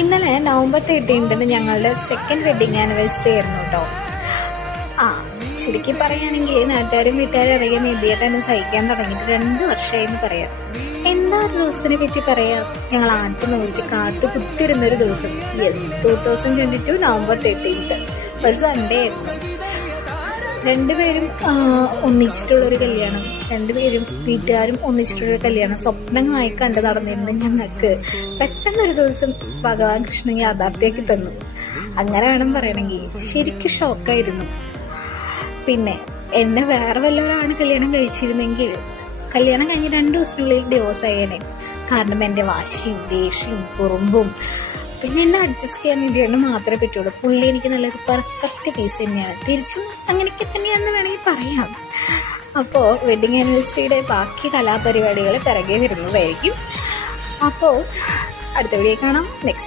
ഇന്നലെ നവംബർ 13 ഞങ്ങളുടെ second wedding anniversary ആയിരുന്നു കേട്ടോ. ചുരുക്കി പറയുകയാണെങ്കിൽ നാട്ടുകാരും വീട്ടുകാരും ഇറങ്ങിയ നീതിയായിട്ട് എന്നെ സഹിക്കാൻ തുടങ്ങിയിട്ട് 2 വർഷമായി എന്ന് പറയാം. എന്താ ഒരു ദിവസത്തിനെ പറ്റി പറയാം, ഞങ്ങൾ ആറ്റ് നോക്കി കാത്ത് കുത്തിരുന്നൊരു ദിവസം. 2022 നവംബർ 13 ഒരു സൺഡേ ആയിരുന്നു. രണ്ടുപേരും ഒന്നിച്ചിട്ടുള്ളൊരു കല്യാണം, രണ്ടുപേരും വീട്ടുകാരും ഒന്നിച്ചിട്ടുള്ളൊരു കല്യാണം സ്വപ്നമായി കണ്ടു നടന്നിരുന്നു ഞങ്ങൾക്ക് പെട്ടെന്നൊരു ദിവസം ഭഗവാൻ കൃഷ്ണൻ യാഥാർത്ഥ്യമാക്കി തന്നു. അങ്ങനെ വേണം പറയണമെങ്കിൽ. ശരിക്കും ഷോക്കായിരുന്നു. പിന്നെ എന്നെ വേറെ വല്ലവരാണ് കല്യാണം കഴിച്ചിരുന്നെങ്കിൽ കല്യാണം കഴിഞ്ഞ് 2 ദിവസത്തിനുള്ളിൽ ഡിവോഴ്സ് ആയേനെ. കാരണം എൻ്റെ വാശിയും ദേഷ്യവും കുറുമ്പും പിന്നെ എന്നെ അഡ്ജസ്റ്റ് ചെയ്യാൻ വേണ്ടിയാണ് മാത്രമേ പറ്റുള്ളൂ. പുള്ളി എനിക്ക് നല്ലൊരു പെർഫെക്റ്റ് പീസ് തന്നെയാണ്. തിരിച്ചും അങ്ങനെയൊക്കെ തന്നെയാണെന്ന് വേണമെങ്കിൽ പറയാം. അപ്പോൾ വെഡിങ് ആനിവേഴ്സറിയുടെ ബാക്കി കലാപരിപാടികൾ പിറകെ വരുന്നതായിരിക്കും. അപ്പോൾ അടുത്ത വീഡിയോ കാണാം. നെക്സ്റ്റ്